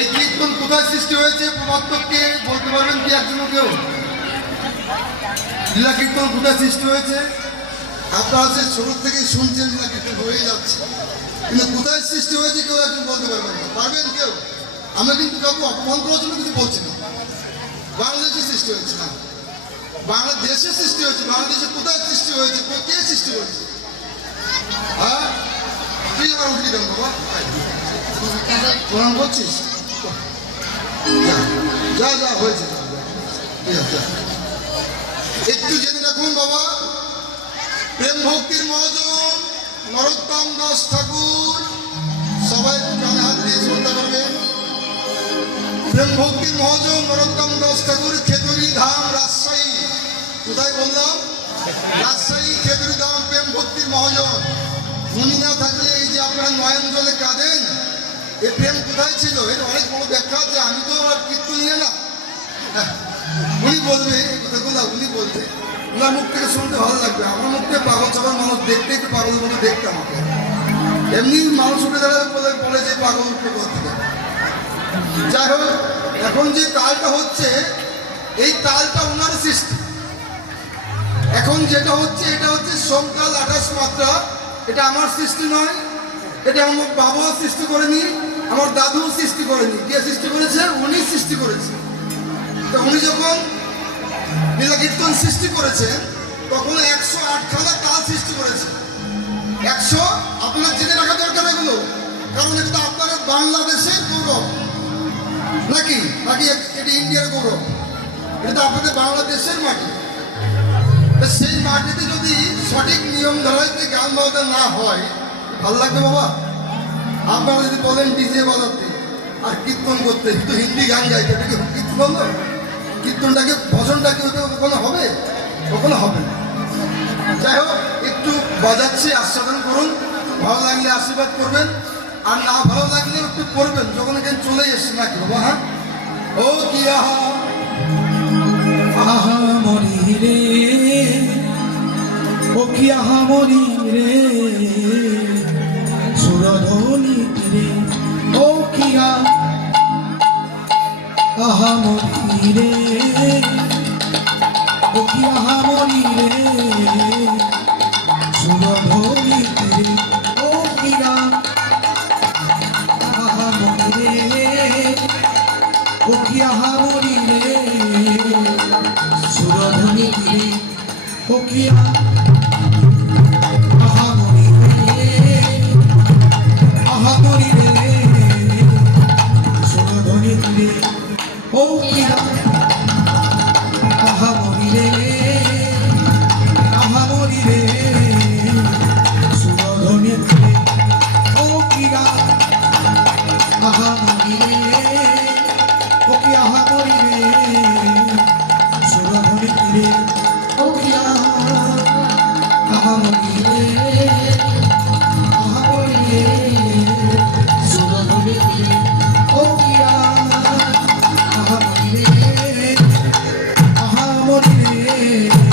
এই কীর্তন কোথায় সৃষ্টি হয়েছে প্রবর্তককে বলতে পারবেন কি একজন কেউ? লীলা কীর্তন কোথায় সৃষ্টি হয়েছে? আপনারা সে ছোট থেকে শুনছেন লীলা কীর্তন হয়ে যাচ্ছে, কিন্তু কোথায় সৃষ্টি হয়েছে কেউ একজন বলতে পারবেন না। পারবেন কেউ? আমরা কিন্তু কাউকে অপমান করার জন্য কিছু বলছি না। বাংলাদেশে সৃষ্টি হয়েছে না, বাংলাদেশে সৃষ্টি হয়েছে। বাংলাদেশে কোথায় সৃষ্টি হয়েছে? কে সৃষ্টি করেছে? হ্যাঁ, তুই আবার উঠলি কেন বাবা? প্রণাম করছিস? যা যা হয়েছে, একটু জেনে রাখুন বাবা, প্রেম ভক্তির মহাজন নরোত্তম দাস ঠাকুর, সবাই কানে হাত দিয়ে শ্রদ্ধা করবেন। প্রেম ভক্তির মহাজন নরোত্তম দাস ঠাকুর, খেতুরি ধাম, রাজশাহী। কোথায় বললাম? রাজশাহী খেতুরি ধাম প্রেম ভক্তির মহাজন। উনি না থাকলে এই যে আপনারা নয়ন জলে কাঁদেন, এই প্রেম কোথায় ছিল? এর অনেক বড় ব্যাখ্যা আছে, আমি তো আর কীর্তন নিয়ে না। উনি বলবে এই কথাগুলো, উনি বলবে, ওনার মুখ থেকে শুনতে ভালো লাগবে। আমার মুখ থেকে পাগল ছাগল মানুষ দেখতে একটু পাগলের মতো দেখতে আমাকে, এমনি মানুষ উঠে দাঁড়াবে বলে যে পাগল উঠবে কোথা থেকে। যাই হোক, এখন যে তালটা হচ্ছে এই তালটা ওনার সৃষ্টি। এখন যেটা হচ্ছে এটা হচ্ছে সোমতাল 28 মাত্রা। এটা আমার সৃষ্টি নয়, এটা আমার বাবাও সৃষ্টি করেনি, আমার দাদুও সৃষ্টি করেনি। কে সৃষ্টি করেছে? উনি সৃষ্টি করেছে। তো উনি যখন লীলা কীর্তন সৃষ্টি করেছেন তখন 108 খানা তাল সৃষ্টি করেছে। 100 আপনার জেনে রাখা দরকার এগুলো, কারণ এটা আপনার বাংলাদেশের গৌরব নাকি নাকি এটা ইন্ডিয়ার গৌরব। এটা আপনাদের বাংলাদেশের মাটি। সেই মাটিতে যদি সঠিক নিয়ম ধারাতে গান বাজাতে না হয় ভালো লাগবে বাবা? আপনারা যদি বলেন ডিজে বাজাতে আর কীর্তন করতে, কিন্তু হিন্দি গান গাইতে, এটা কি কীর্তন হলো? কীর্তনটাকে ভজনটাকে কখনো হবে? কখনো হবে না। যাই হোক, একটু বাজাচ্ছি, আস্বাদন করুন। ভালো লাগলে আশীর্বাদ করবেন, আর না ভালো লাগলে একটু করবেন যখন এখানে চলে এসছে নাকি বাবা? হ্যাঁ, ও কি আহা আহা মরি রে, ও কি আহা মরি রে, সুরধ্বনি রে, ও কি আহা মরি রে, ও কি আহা মরি রে, সুরধ্বনি রে, ও কি আহা মরি রে, ও কি আহা মরি রে, সুরধ্বনি রে, ও কি আহা মরি রে, আহা মরি রে, সুরধ্বনি রে, ও কি আহা মরি রে, আহা মরি রে, সুরধ্বনি রে, ও কি আহা মরি রে, ও কি আহা মরি রে, সুরধ্বনি রে, ও কি আহা মরি রে, আহা মরি রে, সুরধ্বনি রে, ও কি আহা মরি রে, আহা মরি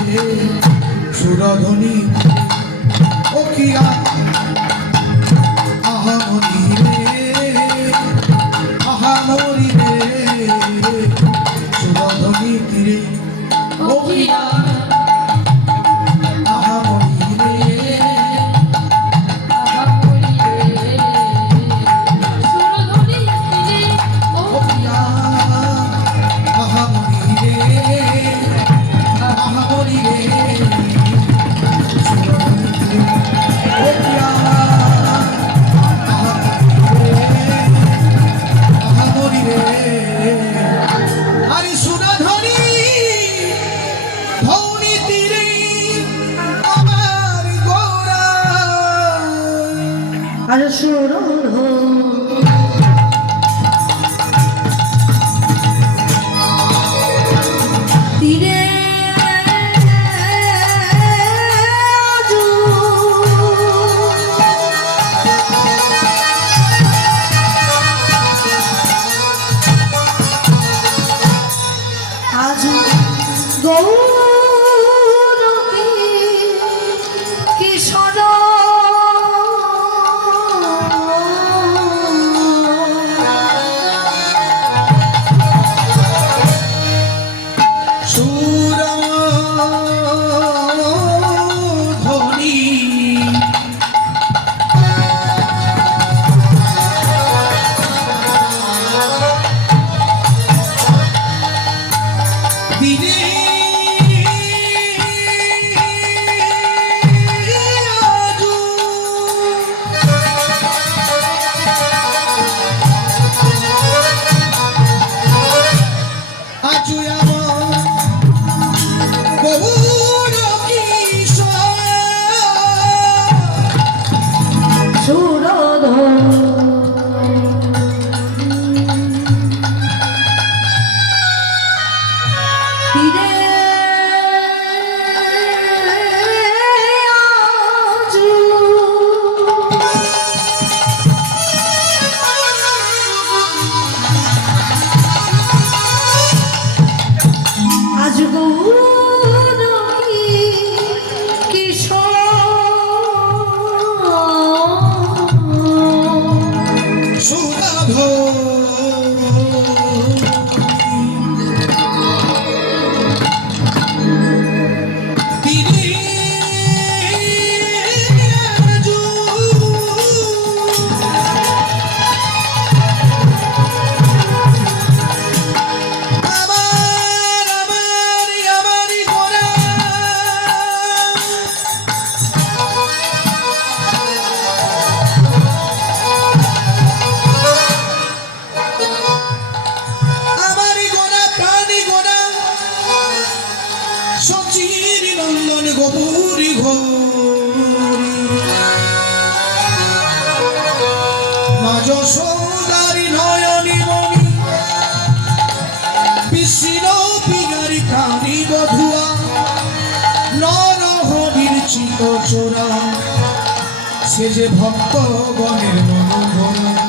রে, সুরধ্বনি ও কি আহা মরি রে, আহা মরি রে, সুরধ্বনি রে, ও কি আহা মরি রে, আহা মরি রে, সুরধ্বনি রে, ও ও কি আহা মরি রে, আহা মরি রে, সুরধ্বনি রে, ও কি আহা মরি রে, আহা মরি রে, আরে সুরধ্বনি ধৌনি তীরে আমার গোরা, আর সুরধ তীরে আজু আজু গৌরকে কিশোর সচির নন্দন গোপুরি ঘোরি মা যশোদারি নয়নী মণি বিষ্ণ বিগারি প্রাণী বধুয়া নরহরির চিত চোরা সে যে ভক্ত গণের মনোভরা